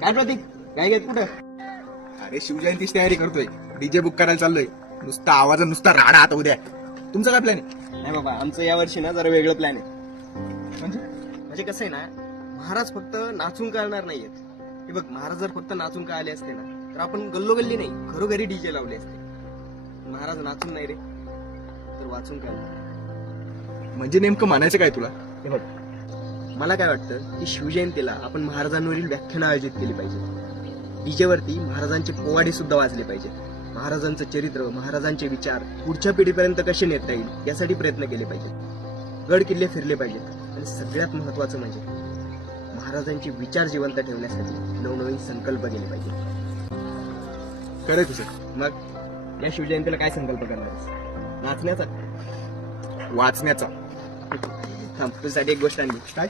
काय प्रतीक काय घेत कुठं? अरे शिवजयंतीची तयारी करतोय. डीजे बुक करायला चाललोय. नुसता आवाजा नुसता राडा आता उद्या. तुमचा काय प्लॅन आहे? नाही बाबा, आमचं यावर्षी ना जरा वेगळं प्लॅन आहे. म्हणजे म्हणजे कसं आहे ना, महाराज फक्त नाचून कळणार नाहीयेत. हे बघ, महाराज जर फक्त नाचून कळले असते ना, तर आपण गल्लोगल्ली नाही, घरोघरी डीजे लावले असते. महाराज नाचून नाही रे, तर वाचून कळणार. म्हणजे नेमकं म्हणायचं काय तुला? हे बघ, मला काय वाटतं की शिवजयंतीला आपण महाराजांवरील व्याख्यानं आयोजित केली पाहिजे. डीजेवरती महाराजांचे पोवाडे सुद्धा वाजले पाहिजे. महाराजांचं चरित्र, महाराजांचे विचार पुढच्या पिढीपर्यंत कसे नेता येईल यासाठी प्रयत्न केले पाहिजेत. गड किल्ले फिरले पाहिजेत आणि सगळ्यात महत्वाचं म्हणजे महाराजांचे विचार जिवंत ठेवण्यासाठी नवनवीन संकल्प केले पाहिजे. खरं तुझं. मग या शिवजयंतीला काय संकल्प करणार? नाचण्याचा? वाचण्याचा. थांब, तुझ्यासाठी एक गोष्ट आणली. काय?